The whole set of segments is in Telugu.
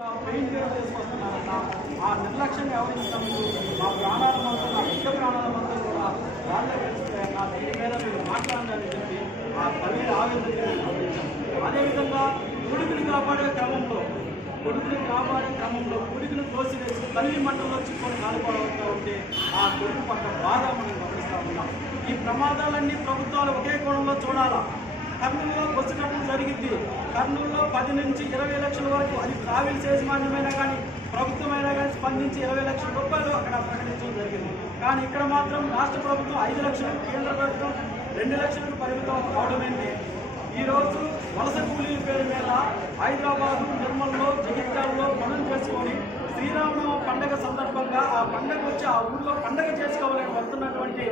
పెయింట్ చేసుకొస్తున్నారన్న ఆ నిర్లక్ష్యంగా వ్యవహరించినందుకు మా ప్రాణాల మంత్రులు నా బిడ్డ ప్రాణాల మంత్రులు కూడా వాళ్ళే కలిస్తే నా దీని మీద మీరు మాట్లాడాలని చెప్పి ఆ తల్లి ఆవేదన. అదేవిధంగా కొడుకుని కాపాడే క్రమంలో కొడుకుని తోసివేసి తల్లి మంటల్లో చిక్కుని కాలుపడుతూ ఉంటే ఆ కొడుకు పట్ల బాధ మనం గమనిస్తూ ఉన్నాం. ఈ ప్రమాదాలన్నీ ప్రభుత్వాలు ఒకే కోణంలో చూడాలా. కర్నూలులో బస్సు కట్టడం జరిగింది. కర్నూలులో 10 నుంచి 20 లక్షల వరకు, అది ట్రావెల్స్ యాజమాన్యమైనా కానీ ప్రభుత్వమైనా కానీ స్పందించి 20 లక్షల రూపాయలు అక్కడ ప్రకటించడం జరిగింది. కానీ ఇక్కడ మాత్రం రాష్ట్ర ప్రభుత్వం 5 లక్షలు, కేంద్ర ప్రభుత్వం 2 లక్షలకు పరిమితం అవడమైంది. ఈరోజు వలస కూలీల పేరు మీద హైదరాబాదు, నిర్మల్లో, జగిత్యాలలో పనులు చేసుకొని శ్రీరామనవమి పండగ సందర్భంగా ఆ పండగ వచ్చి ఆ ఊళ్ళో పండగ చేసుకోవాలని వస్తున్నటువంటి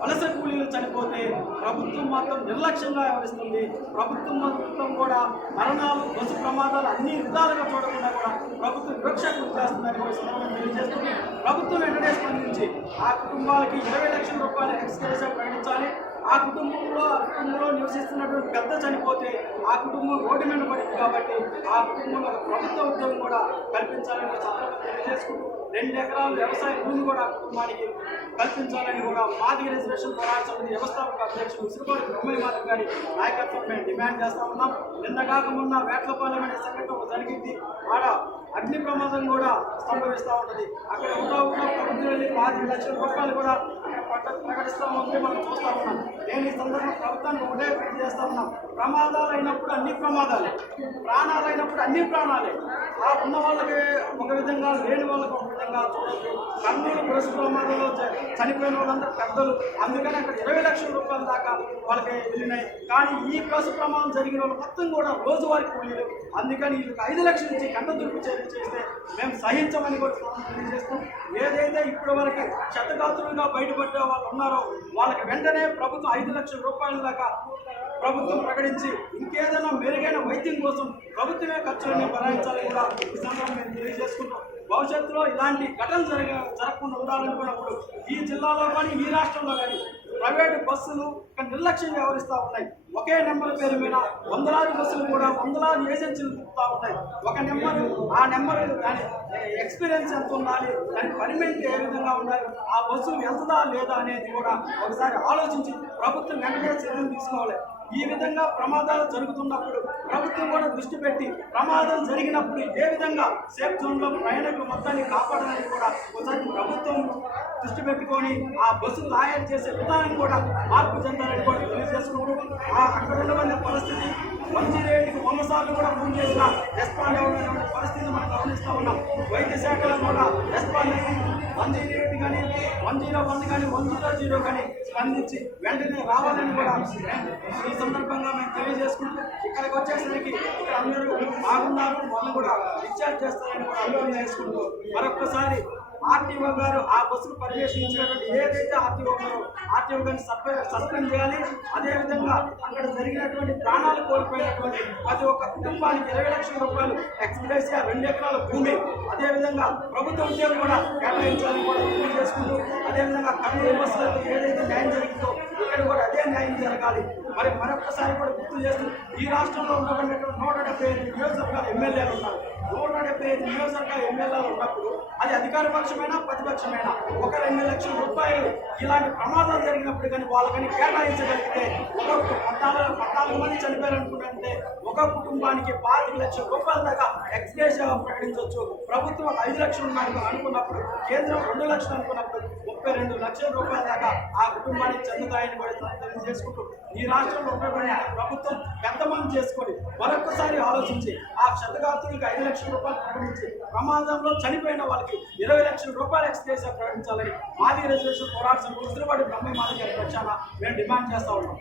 వలస కూలీలు చనిపోతే ప్రభుత్వం మాత్రం నిర్లక్ష్యంగా వ్యవహరిస్తుంది. ప్రభుత్వం మొత్తం కూడా మరణాలు, బస్సు ప్రమాదాలు అన్ని విధాలుగా చూడకుండా కూడా ప్రభుత్వం వివక్షకు చేస్తుందని తెలియజేస్తుంది. ప్రభుత్వం వెంటనే స్పందించి ఆ కుటుంబాలకి 20 లక్షల రూపాయల ఎక్స్గ్రేషియా ప్రకటించాలి. ఆ కుటుంబంలో నివసిస్తున్నటువంటి పెద్ద చనిపోతే ఆ కుటుంబం రోడ్డు మీద పడింది కాబట్టి ఆ కుటుంబంలో ప్రభుత్వ ఉద్యోగం కూడా కల్పించాలని సందర్భంగా తెలియజేసుకుంటూ 2 ఎకరాల వ్యవసాయ భూమి కూడా కుటుంబానికి కల్పించాలని కూడా మాదిగ రిజర్వేషన్ పోరాట సమితి వ్యవస్థాపక అధ్యక్షుడు ఉసిరిపాటి బ్రహ్మయ్య మాధవ్ గారి నాయకత్వం మేము డిమాండ్ చేస్తా ఉన్నాం. నిన్నగాక మొన్న వేట్లపాలెం అనే సంఘటన జరిగింది. ఆడ అగ్ని ప్రమాదం కూడా సంభవిస్తూ ఉంటుంది. అక్కడ ఉన్న ప్రభుత్వం 5 లక్షల రూపాయలు కూడా ప్రకటిస్తూ ఉంటే మనం చూస్తూ ఉన్నాం. నేను ఈ సందర్భంగా ప్రభుత్వానికి ఒకటే విజ్ఞప్తి చేస్తా ఉన్నాం. ప్రమాదాలు అయినప్పుడు అన్ని ప్రమాదాలే, ప్రాణాలు అయినప్పుడు అన్ని ప్రాణాలే. ఆ ఉన్న వాళ్ళకి ఒక విధంగా, లేని వాళ్ళకి ఒక విధంగా చూడొచ్చు. కర్నూలు బస్సు ప్రమాదంలో చనిపోయిన వాళ్ళందరూ పెద్దలు, అందుకని అక్కడ 20 లక్షల రూపాయల దాకా వాళ్ళకి వెళ్ళినాయి. కానీ ఈ బస్సు ప్రమాదం జరిగిన వాళ్ళు మొత్తం కూడా రోజువారీ కూలీలు, అందుకని వీళ్ళకి 5 లక్షల నుంచి కంట దుర్పు చేస్తే మేము సహించమని కూడా తెలియజేస్తాం. ఏదైతే ఇప్పటి వరకు క్షతగాత్రులుగా బయటపడ్డే వాళ్ళు ఉన్నారో వాళ్ళకి వెంటనే ప్రభుత్వం 5 లక్షల రూపాయల దాకా ప్రభుత్వం ప్రకటించి ఇంకేదైనా మెరుగైన వైద్యం కోసం ప్రభుత్వమే ఖర్చులన్నీ భరాయించాలని కూడా ఈ సందర్భంగా మేము తెలియజేసుకుంటాం. భవిష్యత్తులో ఇలాంటి ఘటనలు జరగకుండా ఉండాలనుకున్నప్పుడు ఈ జిల్లాలో కానీ ఈ రాష్ట్రంలో కానీ ప్రైవేటు బస్సులు నిర్లక్ష్యంగా వ్యవహరిస్తూ ఉన్నాయి. ఒకే నెంబర్ పేరు మీద వందలాది బస్సులు కూడా వందలాది ఏజెన్సీలు తిప్పుతూ ఉంటాయి. ఒక నెంబరు, ఆ నెంబర్ దాని ఎక్స్పీరియన్స్ ఎంత ఉండాలి, దాని పర్మిట్ ఏ విధంగా ఉండాలి, ఆ బస్సు వెళ్తుందా లేదా అనేది కూడా ఒకసారి ఆలోచించి ప్రభుత్వం వెంటనే చర్యలు తీసుకోవాలి. ఈ విధంగా ప్రమాదాలు జరుగుతున్నప్పుడు ప్రభుత్వం కూడా దృష్టి పెట్టి ప్రమాదం జరిగినప్పుడు ఏ విధంగా సేఫ్ జోన్లో ప్రయాణికులు మొత్తాన్ని కాపాడాలని కూడా ఒకసారి ప్రభుత్వం దృష్టి పెట్టుకొని ఆ బస్సులు లాయర్ చేసే విధానం కూడా మార్పు చెందాలని కూడా తెలియజేసుకుంటూ అక్కడ ఉన్నటువంటి పరిస్థితి 108కి 100 సార్లు కూడా ఫోన్ చేసిన రెస్పాండ్ అవ్వడం పరిస్థితి మనం గమనిస్తూ ఉన్నాం. వైద్య శాఖలో కూడా రెస్పాండ్ అయ్యి 108 కానీ 101 కానీ 100 కానీ స్పందించి వెంటనే రావాలని కూడా ఈ సందర్భంగా మేము తెలియజేసుకుంటూ ఇక్కడికి వచ్చేసరికి ఇక్కడ అందరూ బాగున్నారు, వాళ్ళు కూడా డిశ్చార్జ్ చేస్తారని కూడా తెలియజేసుకుంటూ మరొకసారి ఆర్టీఓ గారు ఆ బస్సును పర్యవేక్షించినటువంటి ఏదైతే ఆర్టీఓ గారు గారిని సస్పెండ్ చేయాలి. అదేవిధంగా అక్కడ జరిగినటువంటి ప్రాణాలు కోల్పోయినటువంటి ప్రతి ఒక్క కుటుంబానికి 20 లక్షల రూపాయలు ఎక్స్గ్రేషియా 2 ఎకరాల భూమి, అదేవిధంగా ప్రభుత్వ ఉద్యోగం కూడా కేటాయించాలని కూడా తెలియజేసుకుంటూ అదేవిధంగా కర్నూలు బస్సులకు ఏదైతే న్యాయం జరిగిందో ఇక్కడ కూడా అదే న్యాయం జరగాలి. మరి మరొకసారి కూడా గుర్తు చేస్తూ ఈ రాష్ట్రంలో ఉన్నటువంటి 175 నియోజకవర్గాల ఎమ్మెల్యేలు ఉన్నారు. 175 నియోజకవర్గాల ఎమ్మెల్యేలు ఉన్నప్పుడు అది అధికార పక్షమైనా ప్రతిపక్షమైనా ఒక 2 లక్షల రూపాయలు ఇలాంటి ప్రమాదాలు జరిగినప్పుడు కానీ వాళ్ళకని కేటాయించగలిగితే ఒక 14 మంది చనిపోయారనుకుంటే ఒక కుటుంబానికి 5 లక్షల రూపాయల దాకా ఎక్స్గ్రేషియా ప్రకటించవచ్చు. ప్రభుత్వం 5 లక్షలు అనుకున్నప్పుడు, కేంద్రం 2 లక్షలు అనుకున్నప్పుడు 32 లక్షల రూపాయల దాకా ఆ కుటుంబానికి చెందుతాయని కూడా తెలియజేసుకుంటూ ఈ రాష్ట్రంలో ఉన్నటువంటి ప్రభుత్వం పెద్ద మంది చేసుకొని మరొకసారి ఆలోచించి ఆ క్షతగాత్రులకు 5 లక్షల రూపాయలు ప్రకటించి ప్రమాదంలో చనిపోయిన వాళ్ళకి 20 లక్షల రూపాయలు ఎక్స్గ్రేషియా ప్రకటించాలని మాదిగ రిజర్వేషన్ పోరాట సమితి ఉసిరిపాటి బ్రహ్మయ్య మాధవ్ గారి పక్షాన మేము డిమాండ్ చేస్తా ఉన్నాం.